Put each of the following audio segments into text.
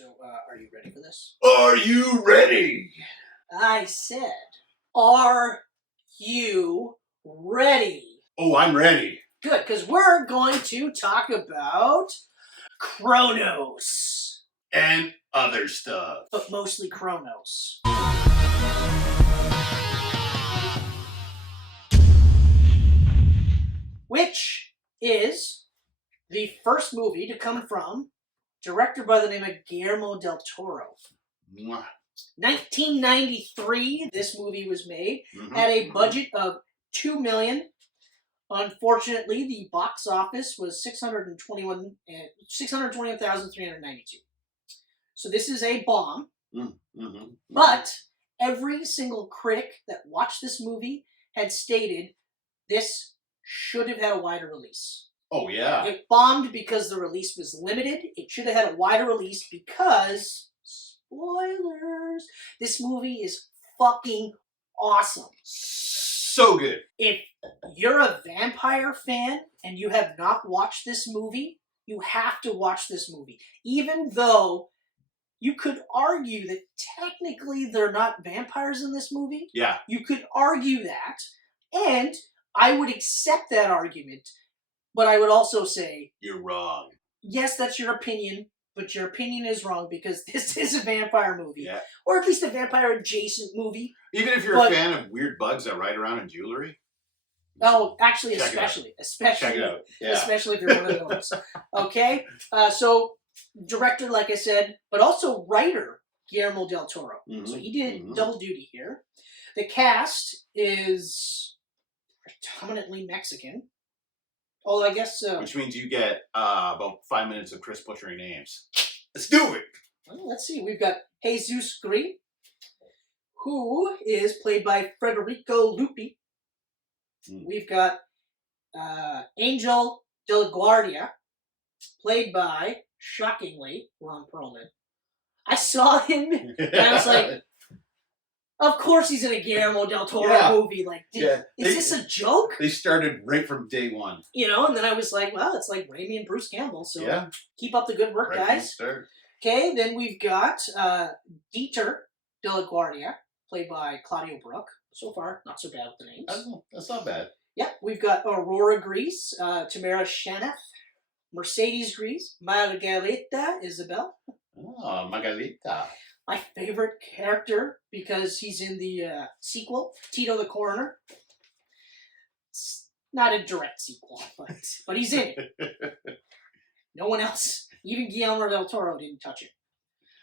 So, are you ready for this? Are you ready? I said, are you ready? Oh, I'm ready. Good, because we're going to talk about Cronos. And other stuff. But mostly Cronos. Which is the first movie to come from director by the name of Guillermo del Toro. Mwah. 1993, this movie was made. Had a budget of $2 million. Unfortunately, the box office was $621,392. So this is a bomb. But every single critic that watched this movie had stated this should have had a wider release. Oh, yeah. It bombed because the release was limited. It should have had a wider release because, spoilers, this movie is fucking awesome. So good. If you're a vampire fan and you have not watched this movie, you have to watch this movie. Even though you could argue that technically they're not vampires in this movie. Yeah. You could argue that. And I would accept that argument. But I would also say... You're wrong. Yes, that's your opinion. But your opinion is wrong because this is a vampire movie. Yeah. Or at least a vampire-adjacent movie. Even if you're a fan of weird bugs that ride around in jewelry? Oh, actually, especially. Check it out. Yeah. Especially if you're one of those. Okay? So, director, like I said, but also writer, Guillermo del Toro. So he did double duty here. The cast is predominantly Mexican. Although I guess... which means you get about 5 minutes of Chris butchering names. Let's do it! Well, let's see. We've got Jesus Gris, who is played by Federico Lupi. We've got Angel de la Guardia, played by, shockingly, Ron Perlman. I saw him, and I was like, of course he's in a Guillermo del Toro movie. Like, is this a joke? They started right from day one. You know, and then I was like, well, it's like Raimi and Bruce Campbell, so keep up the good work, guys. Okay, then we've got Dieter de la Guardia, played by Claudio Brook. So far, not so bad with the names. That's not bad. Yeah, we've got Aurora Gris, Tamara Shanath, Mercedes Gris, Margarita Isabel. Oh, Margarita. My favorite character, because he's in the sequel, Tito the Coroner. It's not a direct sequel, but he's in it. No one else, even Guillermo del Toro, didn't touch it.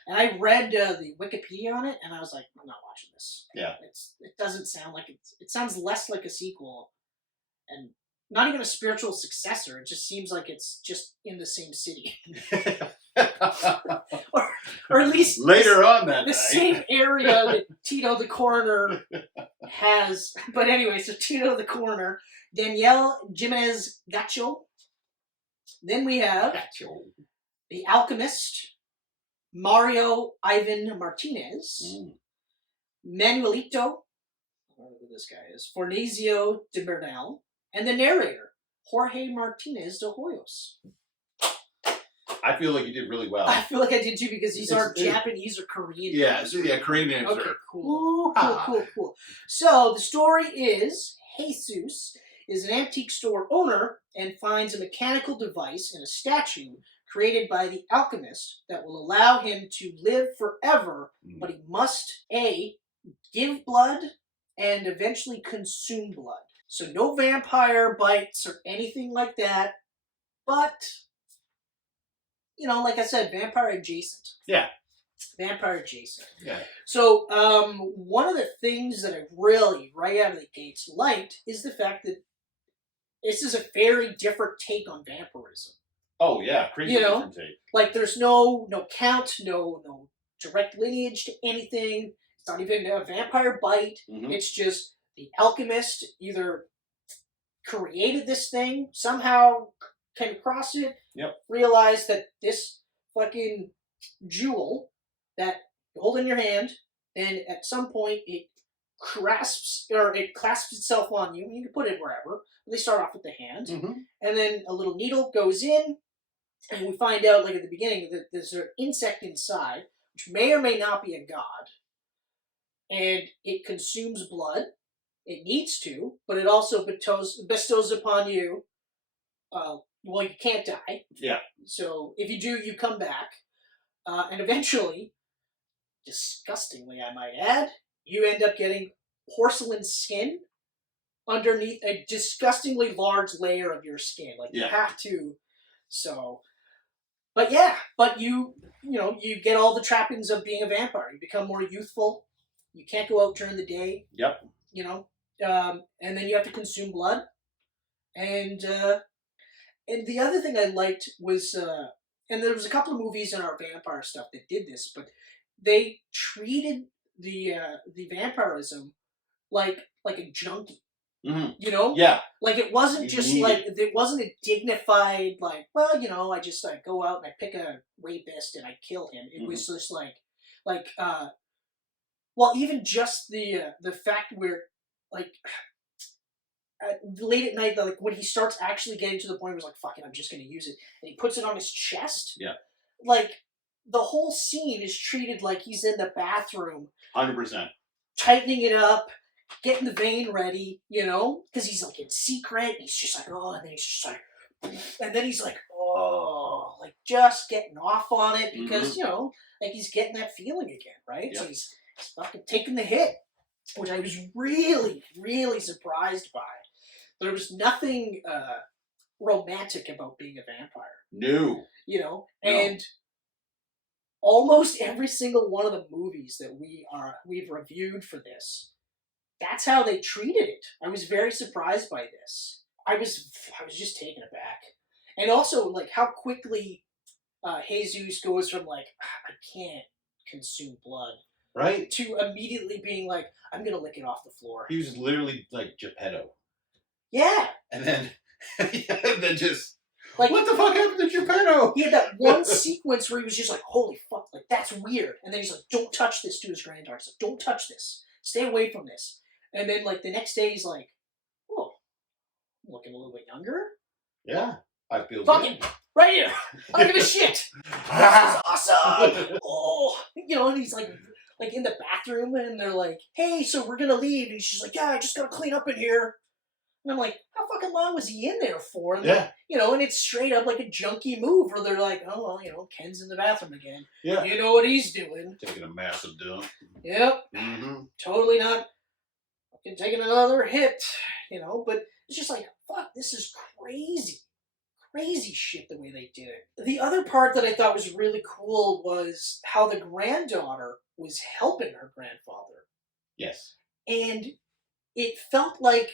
And I read the Wikipedia on it, and I was like, I'm not watching this. Yeah. It doesn't sound like it sounds less like a sequel, and not even a spiritual successor. It just seems like it's just in the same city. or at least later on that the night. Same area that Tito the Coroner has. But anyway, so Tito the Coroner, Danielle Jimenez Gacho. Then we have the Alchemist, Mario Ivan Martinez, Manuelito, who this guy is, Fornezio de Bernal, and the narrator, Jorge Martinez de Hoyos. I feel like you did really well. I feel like I did too because these aren't Japanese or Korean names. Yeah, Korean names okay, are... Cool. So the story is Jesus is an antique store owner and finds a mechanical device in a statue created by the alchemist that will allow him to live forever, but he must, A, give blood and eventually consume blood. So no vampire bites or anything like that, but... You know, like I said, vampire adjacent. Yeah. Vampire adjacent. Yeah. So, one of the things that I really, right out of the gates, liked is the fact that this is a very different take on vampirism. Oh, yeah. Crazy different take. Like, there's no count, no direct lineage to anything. It's not even a vampire bite. It's just the alchemist either created this thing, somehow came across it, realized that this fucking jewel that you hold in your hand, and at some point it clasps itself on you. You can put it wherever. They start off with the hand, and then a little needle goes in, And we find out, like, at the beginning, that there's an insect inside, which may or may not be a god, and it consumes blood. It needs to, but it also bestows upon you. Well, you can't die. Yeah. So if you do, you come back, and eventually, disgustingly, I might add, you end up getting porcelain skin underneath a disgustingly large layer of your skin. Like you have to. So, but yeah, but you get all the trappings of being a vampire. You become more youthful. You can't go out during the day. Yep. You know, and then you have to consume blood. And the other thing I liked was, and there was a couple of movies in our vampire stuff that did this, but they treated the vampirism like a junkie. Mm-hmm. You know? Yeah. Like it wasn't just like it wasn't a dignified like, well, I just like go out and I pick a rapist and I kill him. It was just well, even just the fact where like late at night, like when he starts actually getting to the point where he's like, fuck it, I'm just gonna use it, and he puts it on his chest. Yeah. Like the whole scene is treated like he's in the bathroom. 100%. Tightening it up, getting the vein ready, because he's like in secret. He's just like, oh, and then he's just like, and then he's like, oh, like just getting off on it because like he's getting that feeling again, right? Yep. So he's fucking taking the hit, which I was really, really surprised by. There was nothing romantic about being a vampire. No. And almost every single one of the movies that we've reviewed for this, that's how they treated it. I was very surprised by this. I was just taken aback. And also, like, how quickly Jesus goes from, like, I can't consume blood, right, to immediately being like, I'm going to lick it off the floor. He was literally like Geppetto. Yeah. And then just, like, what the fuck happened to Geppetto? He had that one sequence where he was just like, holy fuck, like, that's weird. And then he's like, don't touch this to his granddaughter. He's like, don't touch this. Stay away from this. And then, like, the next day he's like, oh, I'm looking a little bit younger. Yeah. I feel fucking good. Right here. I don't give a shit. This is awesome. Oh, and he's like in the bathroom, and they're like, hey, so we're going to leave. And she's like, yeah, I just got to clean up in here. And I'm like, how fucking long was he in there for? And yeah. And it's straight up like a junkie move where they're like, oh, well, Ken's in the bathroom again. Yeah. You know what he's doing. Taking a massive dump. Yep. Mm-hmm. Totally not fucking taking another hit, but it's just like, fuck, this is crazy. Crazy shit the way they did it. The other part that I thought was really cool was how the granddaughter was helping her grandfather. Yes. And it felt like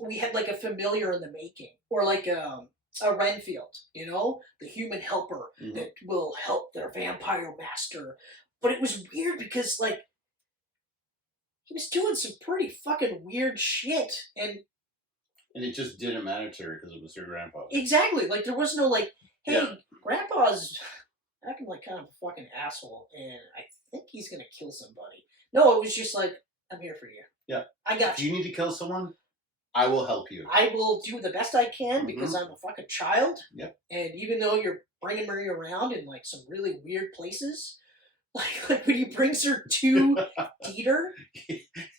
we had like a familiar in the making, or like a Renfield, the human helper that will help their vampire master. But it was weird because like he was doing some pretty fucking weird shit, and it just didn't matter to her because it was her grandfather. Exactly. Like there was no like, hey, grandpa's acting like kind of a fucking asshole, and I think he's gonna kill somebody. No, it was just like, I'm here for you. Yeah. I got you. If you need to kill someone, I will help you. I will do the best I can because I'm a fucking child. Yep. And even though you're bringing me around in like some really weird places, like when he brings her to Dieter,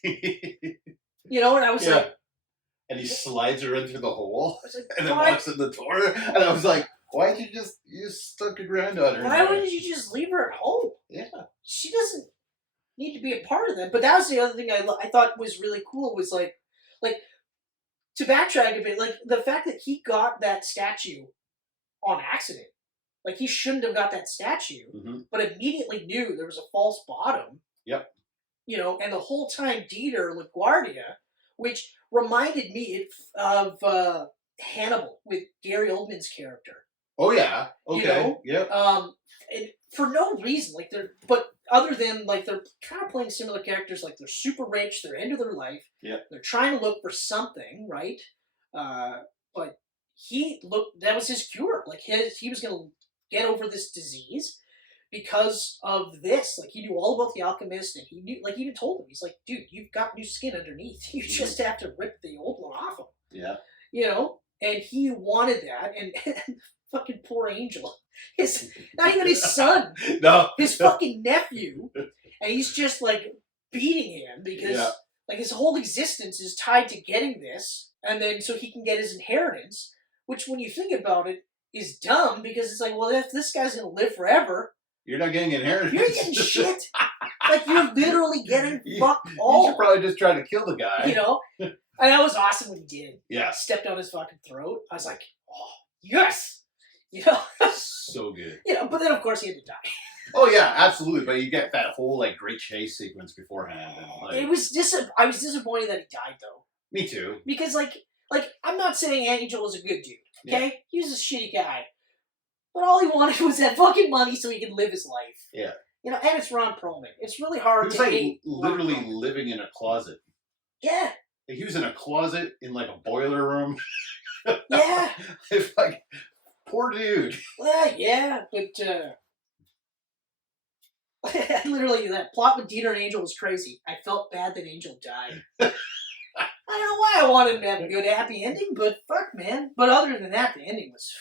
and I was like, and he slides her into the hole, like, and then walks in the door, and I was like, why did you stuck your granddaughter? Why wouldn't you just leave her at home? Yeah. She doesn't need to be a part of that. But that was the other thing I thought was really cool was like to backtrack a bit, like the fact that he got that statue on accident. Like he shouldn't have got that statue, but immediately knew there was a false bottom. Yep. And the whole time Dieter LaGuardia, which reminded me of Hannibal with Gary Oldman's character. Oh yeah. Okay. Yep. And for no reason, but other than like they're kind of playing similar characters, like they're super rich, they're into their life, they're trying to look for something, right? But that was his cure. Like he was gonna get over this disease because of this. Like he knew all about the alchemist, and he knew, like he even told him, he's like, dude, you've got new skin underneath. You just have to rip the old one off him. Yeah. And he wanted that, and fucking poor Angel. not even his son, No. his fucking nephew, and he's just like beating him because like his whole existence is tied to getting this, and then so he can get his inheritance. Which, when you think about it, is dumb because it's like, well, if this guy's gonna live forever, you're not getting inheritance. you're getting shit. Like, you're literally getting fucked You all. should probably just try to kill the guy. You know? And that was awesome when he did. Yeah. Stepped on his fucking throat. I was like, oh, yes! You know? So good. You know, but then, of course, he had to die. Oh, yeah, absolutely. But you get that whole, like, great chase sequence beforehand. And, like, I was disappointed that he died, though. Me too. Because, like, I'm not saying Angel was a good dude, okay? Yeah. He was a shitty guy. But all he wanted was that fucking money so he could live his life. Yeah. You know, and it's Ron Perlman. It's really hard He was to like hate literally Ron Perlman. living in a closet. Yeah. Like, he was in a closet in like a boiler room. Yeah. It's like, poor dude. Well, yeah, but literally that plot with Dieter and Angel was crazy. I felt bad that Angel died. I don't know why I wanted him to have a good happy ending, but fuck, man. But other than that, the ending was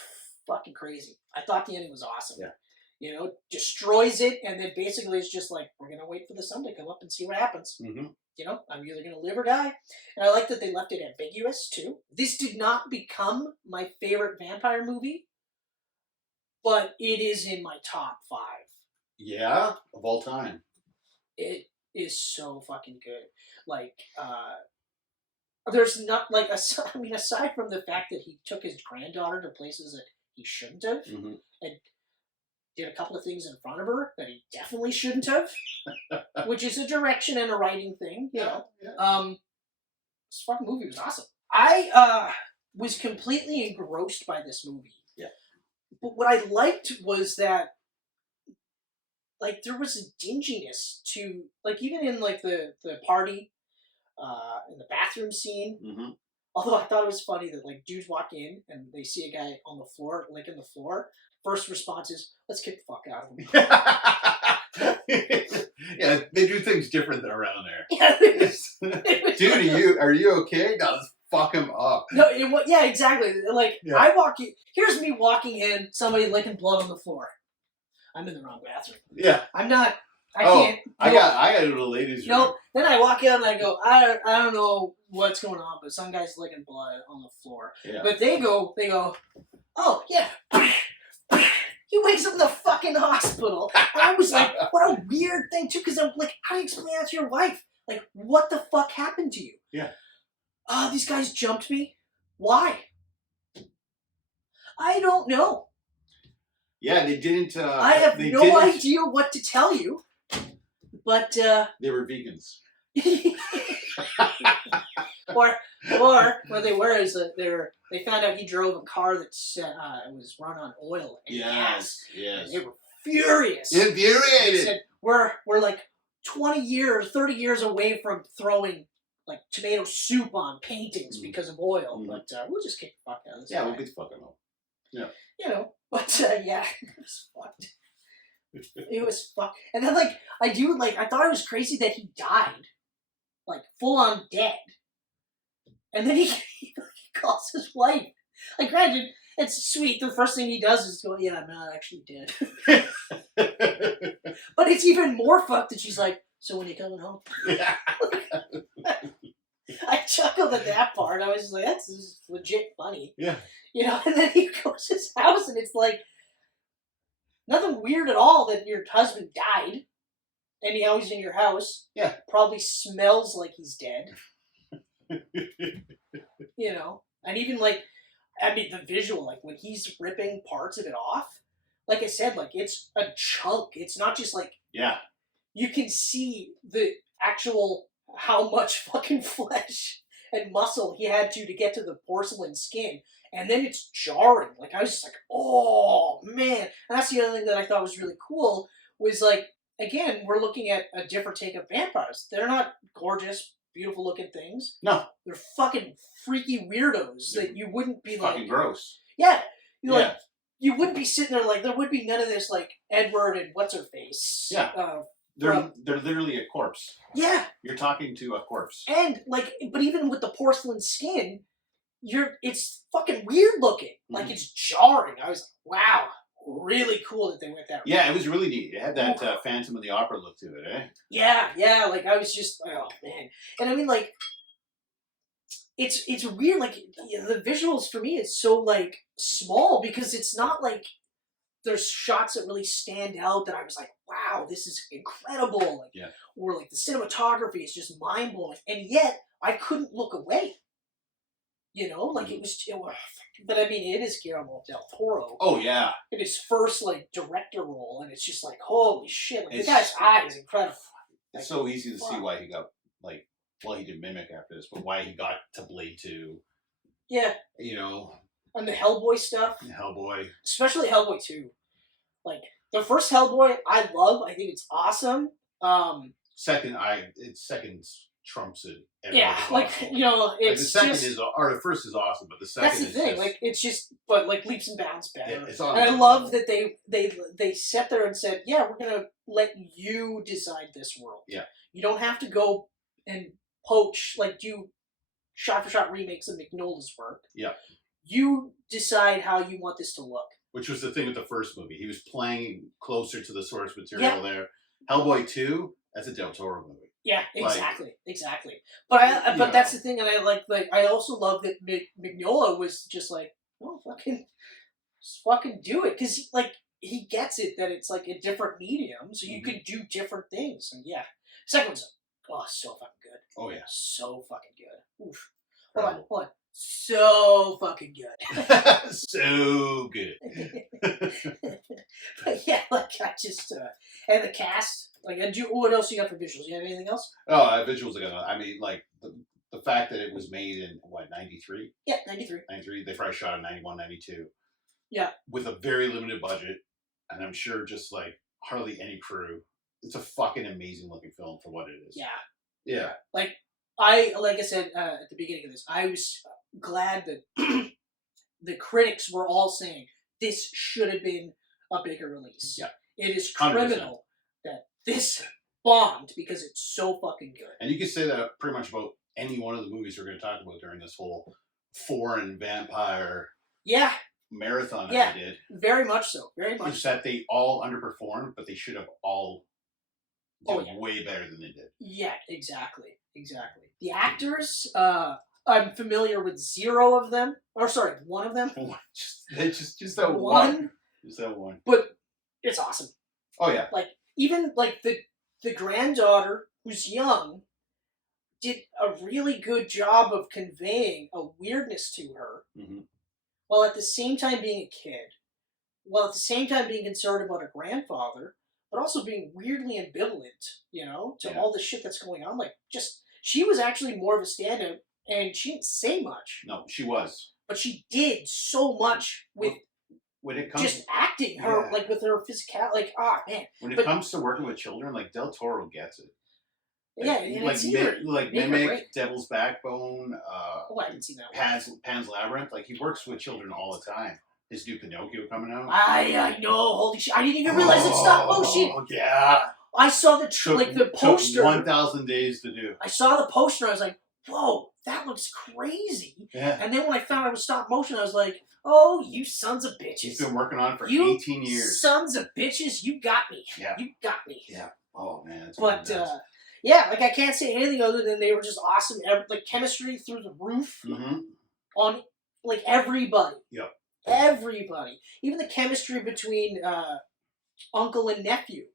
fucking crazy. I thought the ending was awesome. Yeah. You know, destroys it, and then basically it's just like, we're gonna wait for the sun to come up and see what happens. Mm-hmm. You know, I'm either gonna live or die. And I like that they left it ambiguous too. This did not become my favorite vampire movie, but it is in my top 5. Yeah, of all time. It is so fucking good. Like, there's not, like, I mean, aside from the fact that he took his granddaughter to places that he shouldn't have, Mm-hmm. and did a couple of things in front of her that he definitely shouldn't have, which is a direction and a writing thing, you know. Yeah. This fucking movie was awesome. I was completely engrossed by this movie. Yeah. But what I liked was that, like, there was a dinginess to, like, even in, like, the party, in the bathroom scene. Mm-hmm. Although I thought it was funny that, like, dudes walk in and they see a guy on the floor, licking the floor. First response is, let's kick the fuck out of him. Yeah, they do things different than around there. Yeah, Dude, are you okay? No, let's fuck him up. No, yeah, exactly. Like, Yeah. I walk in, here's me walking in, somebody licking blood on the floor. I'm in the wrong bathroom. Yeah. I'm not, I Oh, can't. I got to the ladies' room. Nope. Then I walk in and I go, I don't know what's going on, but some guy's licking blood on the floor. Yeah. But they go, oh, yeah. He wakes up in the fucking hospital. And I was like, what a weird thing, too, because I'm like, how do you explain that to your wife? Like, what the fuck happened to you? Yeah. These guys jumped me. Why? I don't know. Yeah, they didn't. I have no idea what to tell you. But, They were vegans. or what they were is that they found out he drove a car that was run on oil and gas. Yes. And they were furious. Infuriated. They said, we're like 20 years, 30 years away from throwing like tomato soup on paintings because of oil. Mm. But we'll just kick the fuck out of this Yeah, guy. we'll get fucking up. Yeah. You know, but yeah, it was fucked. It was fucked. And then, like, I thought it was crazy that he died. Like, full on dead. And then he calls his wife. Like, granted, it's sweet. The first thing he does is go, yeah, I'm not actually dead. But it's even more fucked that she's like, so when you coming home? Yeah. I chuckled at that part. I was just like, this is legit funny. Yeah. You know, and then he goes to his house and it's like, nothing weird at all that your husband died. And now he's in your house. Yeah. Probably smells like he's dead. You know? And even like, I mean, the visual, like when he's ripping parts of it off, like I said, like it's a chunk. It's not just like, Yeah. you can see the actual, how much fucking flesh and muscle he had to get to the porcelain skin. And then it's jarring. Like, I was just like, oh, man. And that's the other thing that I thought was really cool was, like, again, we're looking at a different take of vampires. They're not gorgeous, beautiful-looking things. No. They're fucking freaky weirdos that you wouldn't be like... Fucking gross. Yeah. Like, you wouldn't be sitting there like, there would be none of this, like, Edward and what's-her-face. Yeah. They're literally a corpse. Yeah. You're talking to a corpse. And, like, but even with the porcelain skin... it's fucking weird looking. Like, it's jarring. I was like, wow. really cool that they went that route. Yeah, it was really neat. It had that Phantom of the Opera look to it, eh? Yeah, like I was just, oh man. And I mean, like, it's weird, like, the visuals for me is so, like, small because it's not like there's shots that really stand out that I was like, wow, this is incredible. Like, Yeah. or like the cinematography is just mind blowing. And yet I couldn't look away. You know, like it was, but I mean, it is Guillermo del Toro. Oh, yeah. In his first, like, director role. And it's just like, holy shit. Like, the guy's eye is incredible. Like, It's so easy to see why he got, like, well, he did Mimic after this, but why he got to Blade 2. Yeah. You know. And the Hellboy stuff. Hellboy. Especially Hellboy 2. Like, the first Hellboy, I love. I think it's awesome. Second trumps it. Yeah, like, you know, it's like the second just, or the first is awesome, but the second that's the is thing. just, like, it's just, but like leaps and bounds better. Yeah, it's and I love that they sat there and said, yeah, we're gonna let you decide this world. Yeah, you don't have to go and poach, like, do shot for shot remakes of Mignola's work. Yeah, you decide how you want this to look. Which was the thing with the first movie. He was playing closer to the source material there. Hellboy 2, that's a Del Toro movie. Yeah, exactly. But but that's the thing, and I also love that Mignola was just like, well, fucking do it, because like he gets it that it's like a different medium, so you can do different things, and yeah. Second one's so fucking good. Oh yeah, so fucking good. Oof. Hold on. So fucking good. So good. But yeah, like I just and the cast. Like, what else you got for visuals? You have anything else? Oh, visuals again. I mean, like the fact that it was made in what, 93? Yeah, 93. 93. They probably shot in 91, 92. Yeah. With a very limited budget, and I'm sure just like hardly any crew. It's a fucking amazing looking film for what it is. Yeah. Yeah. Like I said at the beginning of this, I was glad that the critics were all saying this should have been a bigger release. Yeah. It is criminal 100%. That this bombed because it's so fucking good. And you can say that pretty much about any one of the movies we're going to talk about during this whole foreign vampire marathon that we did. Very much so. Very much so. That they all underperformed, but they should have all done way better than they did. Yeah, exactly. The actors, I'm familiar with 0 of them. Or sorry, 1 of them. just that one. Just that one. But it's awesome. Oh yeah. Like, even like the granddaughter, who's young, did a really good job of conveying a weirdness to her, while at the same time being a kid, while at the same time being concerned about her grandfather, but also being weirdly ambivalent, to all the shit that's going on. Like, just, she was actually more of a stand-up, and she didn't say much. No, she was. But she did so much with when it comes just acting her, like, with her physicality, like, man. When it comes to working with children, like, Del Toro gets it. Yeah, and like, it's either Mimic, Devil's Backbone, I didn't see that one. Pan's Labyrinth, like, he works with children all the time. His new Pinocchio coming out. I know, holy shit! I didn't even realize it's stop motion. Yeah. I saw the the poster. Took 1,000 days to do. I saw the poster. I was like, whoa, that looks crazy. Yeah. And then when I found out it was stop motion, I was like, oh, you sons of bitches! He's been working on it for 18 years. Sons of bitches, you got me. Yeah. You got me. Yeah. Oh man. But yeah, like I can't say anything other than they were just awesome. Like chemistry through the roof on like everybody. Yep. Everybody, even the chemistry between uncle and nephew,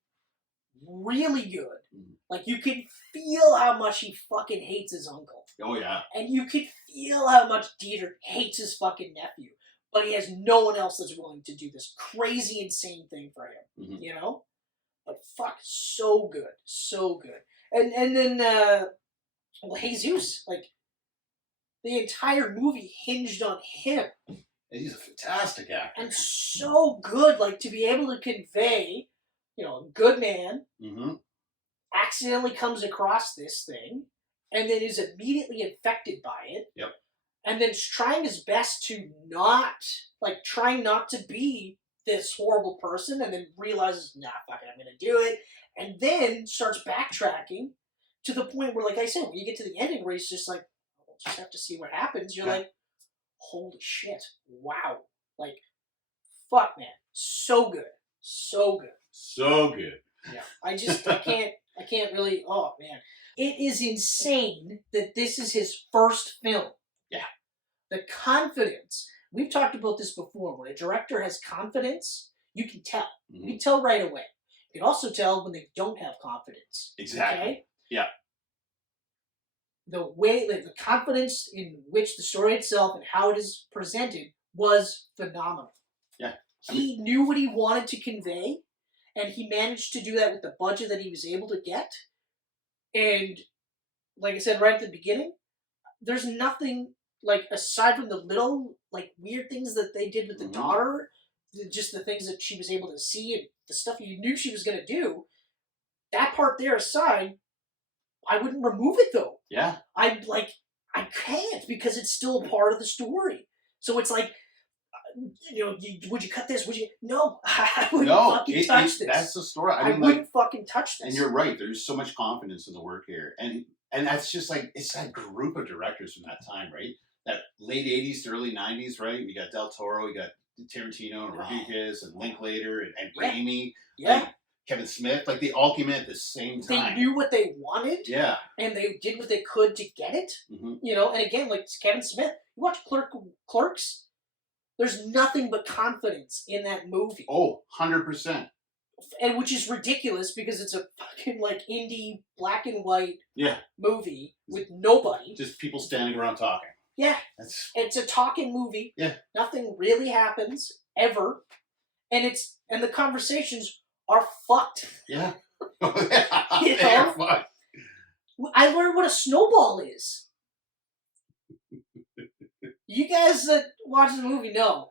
really good. Like, you could feel how much he fucking hates his uncle. Oh yeah. And you could feel how much Dieter hates his fucking nephew, but he has no one else that's willing to do this crazy, insane thing for him. But fuck, so good, and then Jesus, like, the entire movie hinged on him. He's a fantastic actor. And so good, like, to be able to convey, a good man, accidentally comes across this thing, and then is immediately infected by it. Yep. And then trying his best to trying not to be this horrible person, and then realizes, nah, fuck it, I'm gonna do it. And then starts backtracking to the point where, like I said, when you get to the ending where he's just like, we'll just have to see what happens, you're like, holy shit, wow. Like, fuck, man. So good. So good. So good. Yeah. I can't really, oh man. It is insane that this is his first film. Yeah. The confidence. We've talked about this before. When a director has confidence, you can tell. Mm-hmm. You can tell right away. You can also tell when they don't have confidence. Exactly. Okay? Yeah. The way, like, the confidence in which the story itself and how it is presented was phenomenal. Yeah. He knew what he wanted to convey, and he managed to do that with the budget that he was able to get. And, like I said right at the beginning, there's nothing, like, aside from the little, like, weird things that they did with the daughter, just the things that she was able to see and the stuff you knew she was going to do, that part there aside, I wouldn't remove it, though. Yeah. I can't, because it's still part of the story. So it's like, would you cut this? Would you? No, I wouldn't fucking touch this. That's the story. I wouldn't fucking touch this. And you're right. There's so much confidence in the work here. And that's just like, it's that group of directors from that time, right? That late 80s to early 90s, right? We got Del Toro, we got Tarantino and Rodriguez and Linklater and Raimi. Yeah. Like Kevin Smith. Like, they all came in at the same time. They knew what they wanted. Yeah. And they did what they could to get it. Mm-hmm. And again, like Kevin Smith, you watch Clerks, there's nothing but confidence in that movie. Oh, 100%. And which is ridiculous because it's a fucking, like, indie black and white movie with nobody. Just people standing around talking. Yeah. It's a talking movie. Yeah. Nothing really happens ever. And the conversations are fucked. Yeah. They are fucked. I learned what a snowball is. You guys that watch the movie know.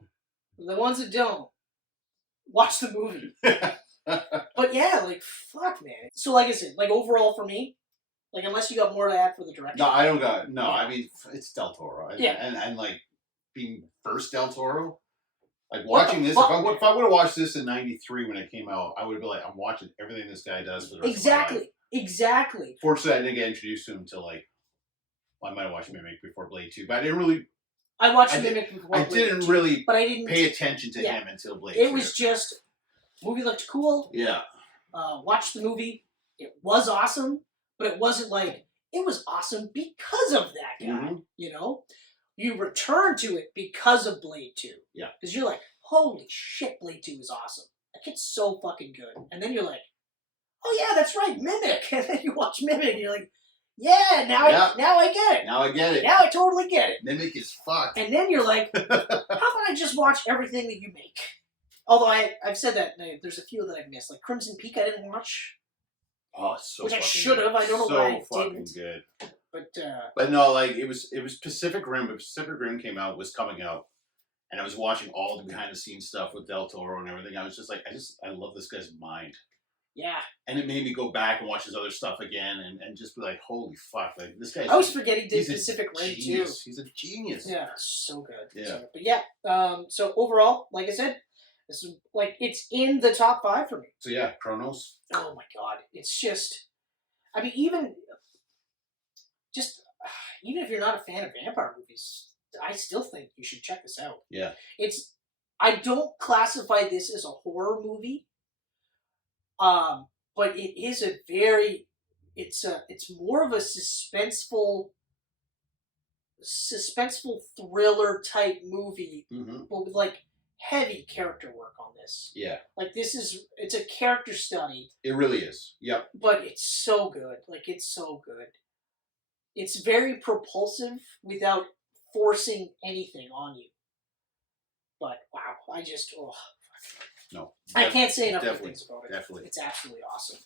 The ones that don't, watch the movie. But yeah, like, fuck, man. So like I said, like, overall for me, like, unless you got more to add for the direction. No, I don't got, I mean, it's Del Toro. And like, being first Del Toro, like, watching this, if I would have watched this in 93 when it came out, I would have been like, I'm watching everything this guy does for the rest of my life. Exactly. Fortunately, I didn't get introduced to him until, like, I might have watched Mimic before Blade 2, but I didn't really... I watched Mimic before Blade 2. I didn't really but I didn't pay attention to him until Blade 2. It was just, movie looked cool. Yeah. Watched the movie. It was awesome, but it wasn't like, it was awesome because of that guy, Mm-hmm. You return to it because of Blade 2. Yeah. Because you're like, holy shit, Blade 2 is awesome. That kid's so fucking good. And then you're like, oh yeah, that's right, Mimic. And then you watch Mimic and you're like, yeah, now I get it. Now I get it. Now I totally get it. Mimic is fucked. And then you're like, how about I just watch everything that you make? Although I've said that, there's a few that I've missed. Like Crimson Peak I didn't watch. Oh, it's so which fucking I should have. I don't know why I didn't. So fucking good. But no, like, it was Pacific Rim. But Pacific Rim was coming out. And I was watching all the behind the scenes stuff with Del Toro and everything. I was just like, I love this guy's mind. Yeah. And it made me go back and watch his other stuff again and just be like, holy fuck. Like, this guy's... I always forget he did Pacific Rim too. He's a genius. Yeah, so good. Yeah. So good. But yeah, so overall, like I said, this is like, it's in the top 5 for me. So yeah, Cronos. Oh my god. It's just, I mean, even if you're not a fan of vampire movies, I still think you should check this out. Yeah. I don't classify this as a horror movie. But it is it's more of a suspenseful thriller type movie, but with like heavy character work on this. Yeah. Like, it's a character study. It really is. Yep. But it's so good. Like, it's so good. It's very propulsive without forcing anything on you. But wow, no. I can't say enough good things about it. Definitely. It's absolutely awesome.